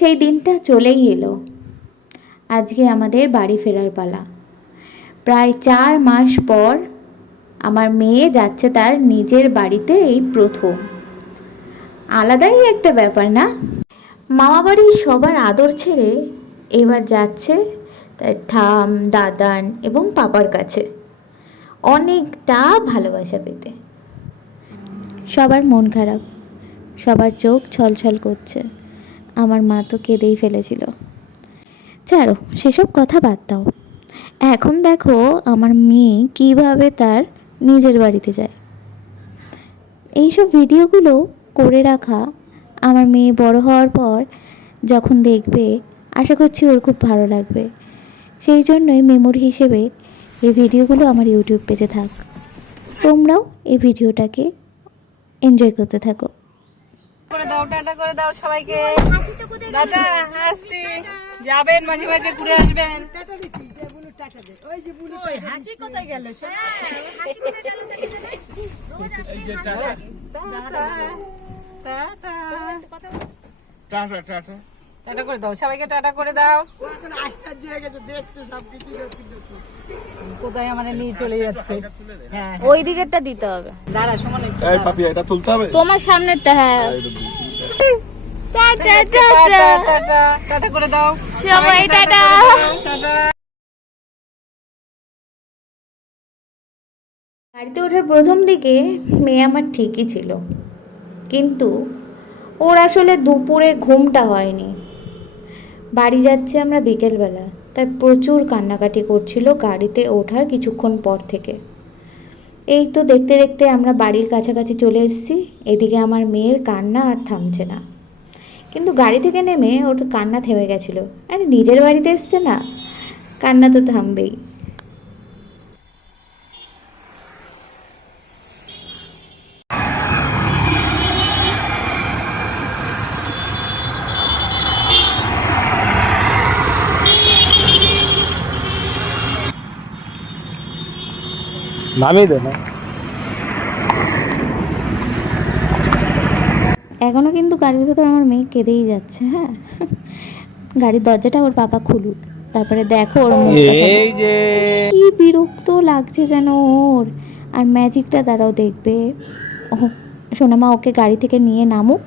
সেই দিনটা চলেই এলো। আজকে আমাদের বাড়ি ফেরার পালা। প্রায় 4 মাস পর আমার মেয়ে যাচ্ছে তার নিজের বাড়িতে, এই প্রথম। আলাদাই একটা ব্যাপার না? মামা বাড়ির সবার আদর ছেড়ে এবার যাচ্ছে তার ঠাম, দাদান এবং পাপার কাছে অনেকটা ভালোবাসা পেতে। সবার মন খারাপ, সবার চোখ ছলছল করছে। আমার মা তো কেঁদেই ফেলেছিল। ছাড়ো, সেসব কথা বাদ দাও। এখন দেখো আমার মেয়ে কিভাবে তার নিজের বাড়িতে যায়। এইসব ভিডিওগুলো করে রাখা আমার মেয়ে বড় হওয়ার পর যখন দেখবে, আশা করছি ওর খুব ভালো লাগবে। সেই জন্যই মেমোরি হিসেবে এই ভিডিওগুলো আমার ইউটিউব পেজে থাক। তোমরাও এই ভিডিওটাকে এনজয় করতে থাকো। করে দাও, টাটা করে দাও সবাইকে। দাদা আসছি, যাবেন মাঝে মাঝে ঘুরে আসবেন। টাটা দিচ্ছি, বুলু টাটা দে। ওই যে বুলু হাসি কোথায় গেল? টাটা টাটা টাটা করে দাও সবাইকে, টাটা করে দাও। ও এখন আশ্চর্য হয়ে গেছে, দেখছে সবকিছু কোথায় আমাদের নিয়ে চলে যাচ্ছে। হ্যাঁ, ওই দিকেরটা দিতে হবে। দাঁড়া সুমন, এই পাপি এটা তুলতে হবে তোমার সামনেরটা। হ্যাঁ, টাটা টাটা টাটা টাটা করে দাও সবাই, টাটা। টাটা। গাড়িতে ওঠার প্রথম দিকে মেয়ে আমার ঠিকই ছিল, কিন্তু ওর আসলে দুপুরে ঘুমটা হয়নি। বাড়ি যাচ্ছে আমরা বিকেলবেলা, তাই প্রচুর কান্নাকাটি করছিল গাড়িতে ওঠার কিছুক্ষণ পর থেকে। এই তো দেখতে দেখতে আমরা বাড়ির কাছাকাছি চলে এসেছি। এদিকে আমার মেয়ের কান্না আর থামছে না, কিন্তু গাড়ি থেকে নেমে ওর কান্না থেমে গেছিলো। আরে নিজের বাড়িতে এসছে না, কান্না তো থামবেই। নামিয়ে দে না। এখনও কিন্তু গাড়ির ভেতর আমার মেয়ে কেঁদেই যাচ্ছে। হ্যাঁ, গাড়ির দরজাটা ওর পাপা খুলুক, তারপরে দেখো ওর এই যে কি বিরক্ত লাগছে যেন ওর। আর ম্যাজিকটা তারাও দেখবে। ও সোনামা ওকে গাড়ি থেকে নিয়ে নামুক,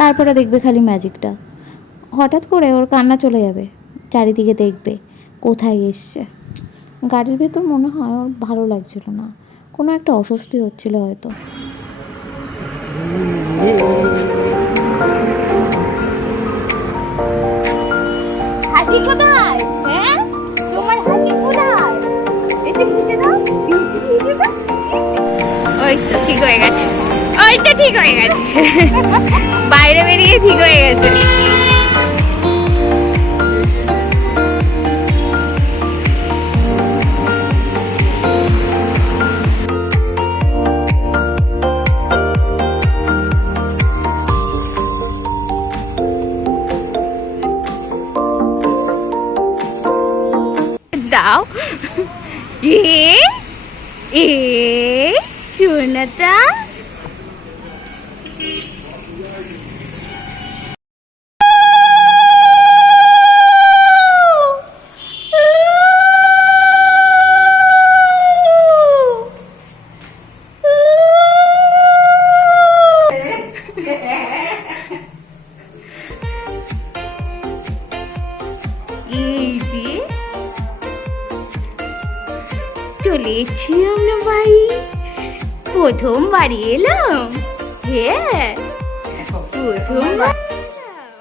তারপরে দেখবে খালি ম্যাজিকটা। হঠাৎ করে ওর কান্না চলে যাবে, চারিদিকে দেখবে কোথায় এসছে। গাড়ির ভেতর মনে হয় ওর ভালো লাগছিল না, কোনো একটা অস্বস্তি হচ্ছিল হয়তো। হাসি কোথায়? হ্যাঁ, তোমার হাসি কোথায়? এটা কিসে দাও? ওই তো ঠিক হয়ে গেছে, ওই তো ঠিক হয়ে গেছে। বাইরে বেরিয়ে ঠিক হয়ে গেছে। দাও এ সোনাটা। এই যে চলে এসেছি আমরা বাড়ি, প্রথম বাড়ি এলাম। হ্যাঁ, প্রথম বাড়ি এলাম।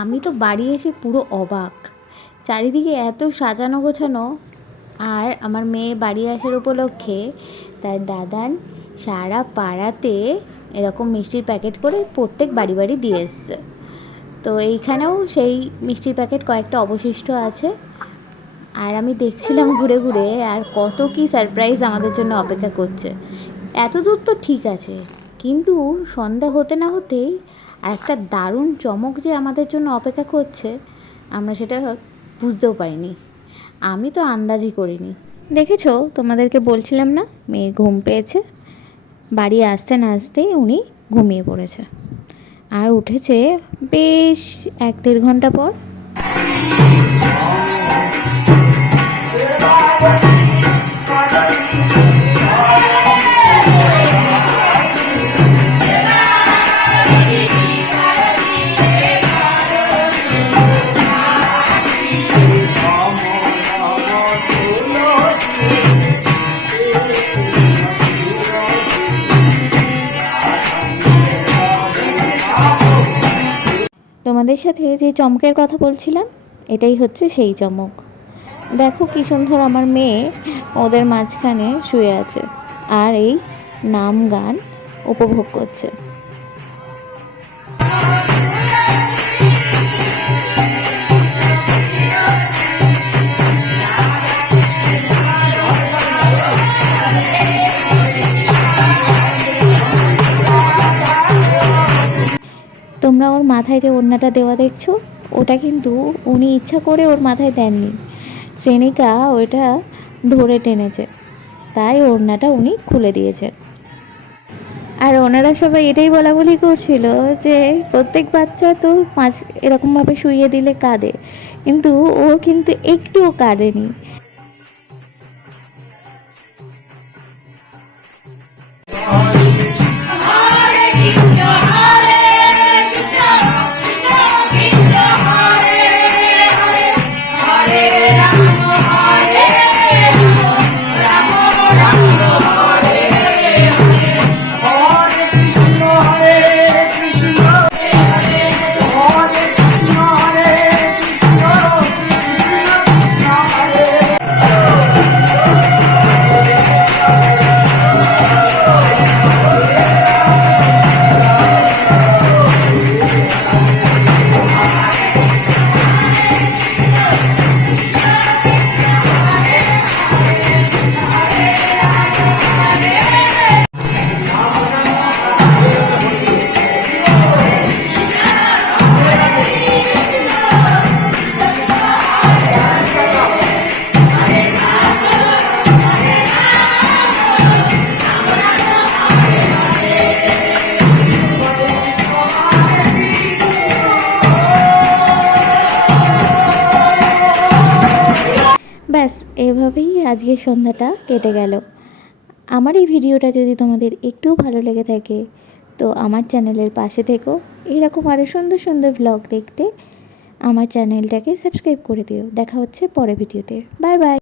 আমি তো বাড়ি এসে পুরো অবাক, চারিদিকে এত সাজানো গোছানো। আর আমার মেয়ে বাড়ি আসার উপলক্ষে তার দাদান সারা পাড়াতে এরকম মিষ্টির প্যাকেট করে প্রত্যেক বাড়ি বাড়ি দিয়ে এসছে। তো এইখানেও সেই মিষ্টির প্যাকেট কয়েকটা অবশিষ্ট আছে। আর আমি দেখছিলাম ঘুরে ঘুরে, আর কত কি সারপ্রাইজ আমাদের জন্য অপেক্ষা করছে। এত দূর তো ঠিক আছে, কিন্তু সন্ধ্যা হতে না হতেই আর একটা দারুণ চমক যে আমাদের জন্য অপেক্ষা করছে, আমরা সেটা বুঝতেও পারিনি। আমি তো আন্দাজই করিনি। দেখেছো, তোমাদেরকে বলছিলাম না মেয়ের ঘুম পেয়েছে। বাড়ি আসতে না আসতেই উনি ঘুমিয়ে পড়েছে, আর উঠেছে বেশ 1-1.5 ঘন্টা পর। তোমাদের সাথে যে চমকের কথা বলছিলাম, এটাই হচ্ছে সেই চমক। দেখো কি সুন্দর আমার মেয়ে ওদের মাঝখানে শুয়ে আছে আর এই নাম গান উপভোগ করছে। তোমরা ওর মাথায় যে ওড়নাটা দেওয়া দেখছো, ওটা কিন্তু উনি ইচ্ছা করে ওর মাথায় দেননি। শ্রেণিকা ওইটা ধরে টেনেছে, তাই ওড়নাটা উনি খুলে দিয়েছেন। আর ওনারা সবাই এটাই বলাবলি করছিল যে প্রত্যেক বাচ্চা তো এরকমভাবে শুইয়ে দিলে কাঁদে, কিন্তু ও কিন্তু একটুও কাঁদেনি। ব্যাস, এভাবেই আজকের সন্ধ্যাটা কেটে গেল। আমার এই ভিডিওটা যদি তোমাদের একটুও ভালো লেগে থাকে, তো আমার চ্যানেলের পাশে থেকো। এরকম আরও সুন্দর সুন্দর ব্লগ দেখতে আমার চ্যানেলটাকে সাবস্ক্রাইব করে দিও। দেখা হচ্ছে পরের ভিডিওতে। Bye bye.